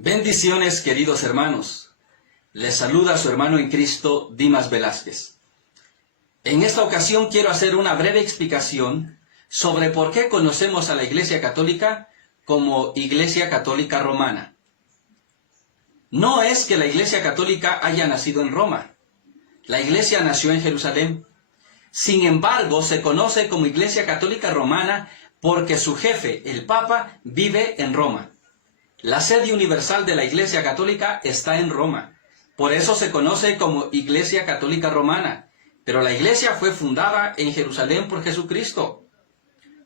Bendiciones, queridos hermanos. Les saluda su hermano en Cristo, Dimas Velázquez. En esta ocasión quiero hacer una breve explicación sobre por qué conocemos a la Iglesia Católica como Iglesia Católica Romana. No es que la Iglesia Católica haya nacido en Roma. La Iglesia nació en Jerusalén. Sin embargo, se conoce como Iglesia Católica Romana porque su jefe, el Papa, vive en Roma. La sede universal de la Iglesia Católica está en Roma. Por eso se conoce como Iglesia Católica Romana. Pero la Iglesia fue fundada en Jerusalén por Jesucristo.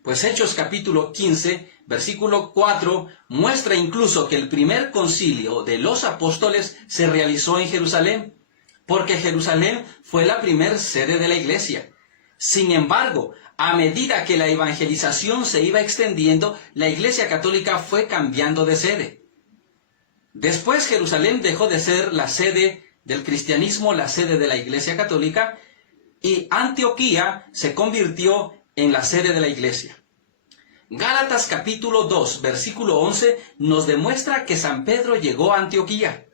Pues Hechos capítulo 15, versículo 4, muestra incluso que el primer concilio de los apóstoles se realizó en Jerusalén, porque Jerusalén fue la primer sede de la Iglesia. Sin embargo, a medida que la evangelización se iba extendiendo, la Iglesia Católica fue cambiando de sede. Después Jerusalén dejó de ser la sede del cristianismo, la sede de la Iglesia Católica, y Antioquía se convirtió en la sede de la Iglesia. Gálatas capítulo 2, versículo 11 nos demuestra que San Pedro llegó a Antioquía.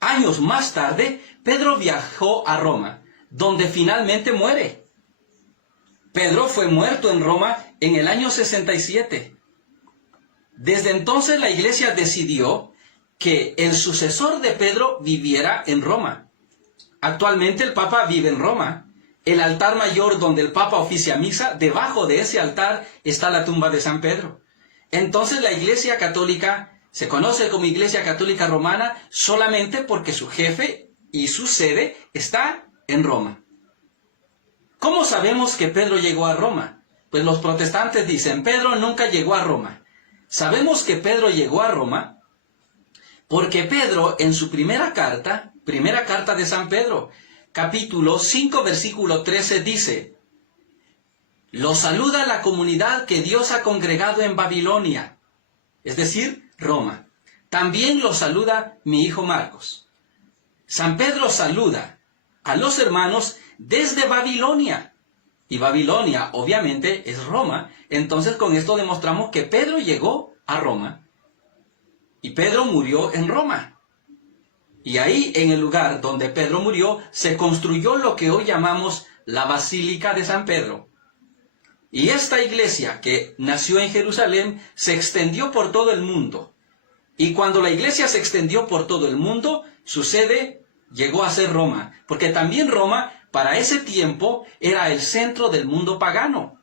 Años más tarde, Pedro viajó a Roma, donde finalmente muere. Pedro fue muerto en Roma en el año 67. Desde entonces la Iglesia decidió que el sucesor de Pedro viviera en Roma. Actualmente el Papa vive en Roma. El altar mayor donde el Papa oficia misa, debajo de ese altar está la tumba de San Pedro. Entonces la Iglesia Católica se conoce como Iglesia Católica Romana solamente porque su jefe y su sede está en Roma. ¿Cómo sabemos que Pedro llegó a Roma? Pues los protestantes dicen, Pedro nunca llegó a Roma. Sabemos que Pedro llegó a Roma porque Pedro en su primera carta de San Pedro, capítulo 5, versículo 13 dice, «Los saluda la comunidad que Dios ha congregado en Babilonia», es decir, Roma. También los saluda mi hijo Marcos. San Pedro saluda a los hermanos desde Babilonia. Y Babilonia, obviamente, es Roma. Entonces, con esto demostramos que Pedro llegó a Roma. Y Pedro murió en Roma. Y ahí, en el lugar donde Pedro murió, se construyó lo que hoy llamamos la Basílica de San Pedro. Y esta iglesia, que nació en Jerusalén, se extendió por todo el mundo. Y cuando la iglesia se extendió por todo el mundo, su sede llegó a ser Roma, porque también Roma, para ese tiempo, era el centro del mundo pagano.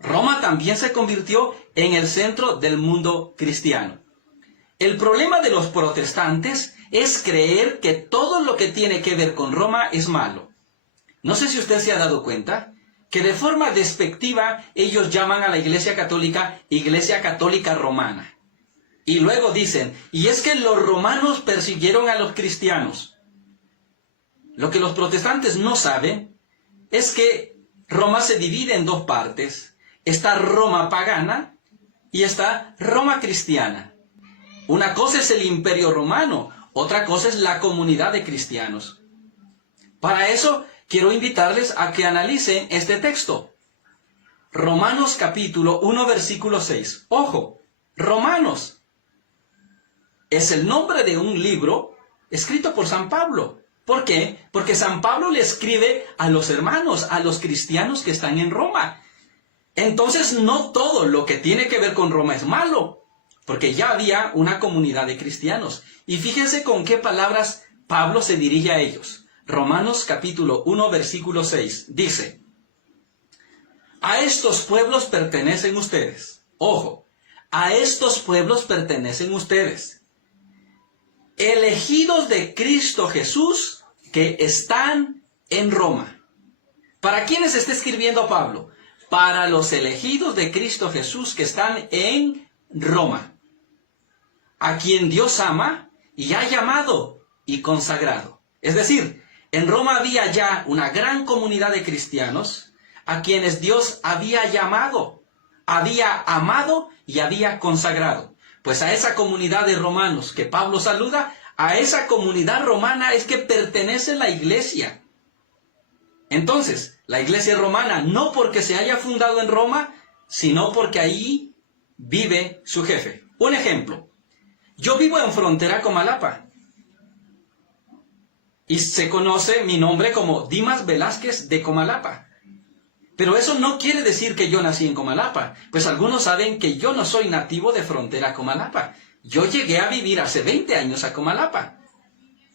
Roma también se convirtió en el centro del mundo cristiano. El problema de los protestantes es creer que todo lo que tiene que ver con Roma es malo. No sé si usted se ha dado cuenta que de forma despectiva ellos llaman a la Iglesia Católica Romana. Y luego dicen, y es que los romanos persiguieron a los cristianos. Lo que los protestantes no saben es que Roma se divide en dos partes. Está Roma pagana y está Roma cristiana. Una cosa es el Imperio Romano, otra cosa es la comunidad de cristianos. Para eso quiero invitarles a que analicen este texto. Romanos capítulo 1 versículo 6. Ojo, Romanos es el nombre de un libro escrito por San Pablo. ¿Por qué? Porque San Pablo le escribe a los hermanos, a los cristianos que están en Roma. Entonces no todo lo que tiene que ver con Roma es malo, porque ya había una comunidad de cristianos. Y fíjense con qué palabras Pablo se dirige a ellos. Romanos capítulo 1 versículo 6 dice, «A estos pueblos pertenecen ustedes». Ojo, a estos pueblos pertenecen ustedes. Elegidos de Cristo Jesús que están en Roma. ¿Para quiénes está escribiendo Pablo? Para los elegidos de Cristo Jesús que están en Roma, a quien Dios ama y ha llamado y consagrado. Es decir, en Roma había ya una gran comunidad de cristianos a quienes Dios había llamado, había amado y había consagrado. Pues a esa comunidad de romanos que Pablo saluda, a esa comunidad romana es que pertenece la iglesia. Entonces, la iglesia romana no porque se haya fundado en Roma, sino porque ahí vive su jefe. Un ejemplo. Yo vivo en frontera con Comalapa. Y se conoce mi nombre como Dimas Velázquez de Comalapa. Pero eso no quiere decir que yo nací en Comalapa, pues algunos saben que yo no soy nativo de frontera Comalapa. Yo llegué a vivir hace 20 años a Comalapa.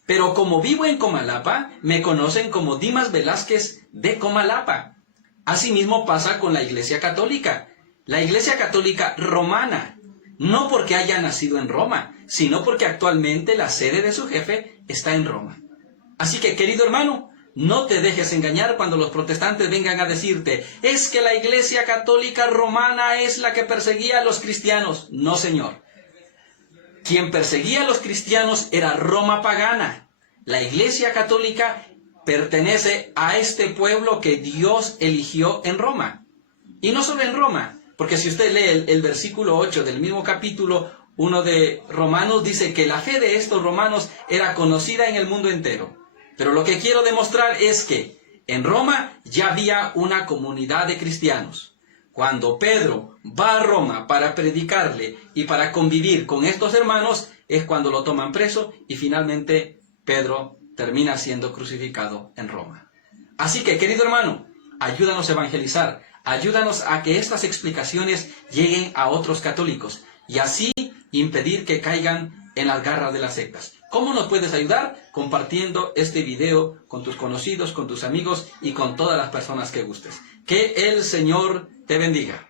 Pero como vivo en Comalapa, me conocen como Dimas Velázquez de Comalapa. Asimismo pasa con la Iglesia Católica. La Iglesia Católica Romana, no porque haya nacido en Roma, sino porque actualmente la sede de su jefe está en Roma. Así que, querido hermano, no te dejes engañar cuando los protestantes vengan a decirte, es que la Iglesia Católica Romana es la que perseguía a los cristianos. No, señor. Quien perseguía a los cristianos era Roma pagana. La Iglesia Católica pertenece a este pueblo que Dios eligió en Roma. Y no solo en Roma, porque si usted lee el versículo 8 del mismo capítulo 1 de Romanos, dice que la fe de estos romanos era conocida en el mundo entero. Pero lo que quiero demostrar es que en Roma ya había una comunidad de cristianos. Cuando Pedro va a Roma para predicarle y para convivir con estos hermanos, es cuando lo toman preso y finalmente Pedro termina siendo crucificado en Roma. Así que, querido hermano, ayúdanos a evangelizar, ayúdanos a que estas explicaciones lleguen a otros católicos y así impedir que caigan en las garras de las sectas. ¿Cómo nos puedes ayudar? Compartiendo este video con tus conocidos, con tus amigos y con todas las personas que gustes. Que el Señor te bendiga.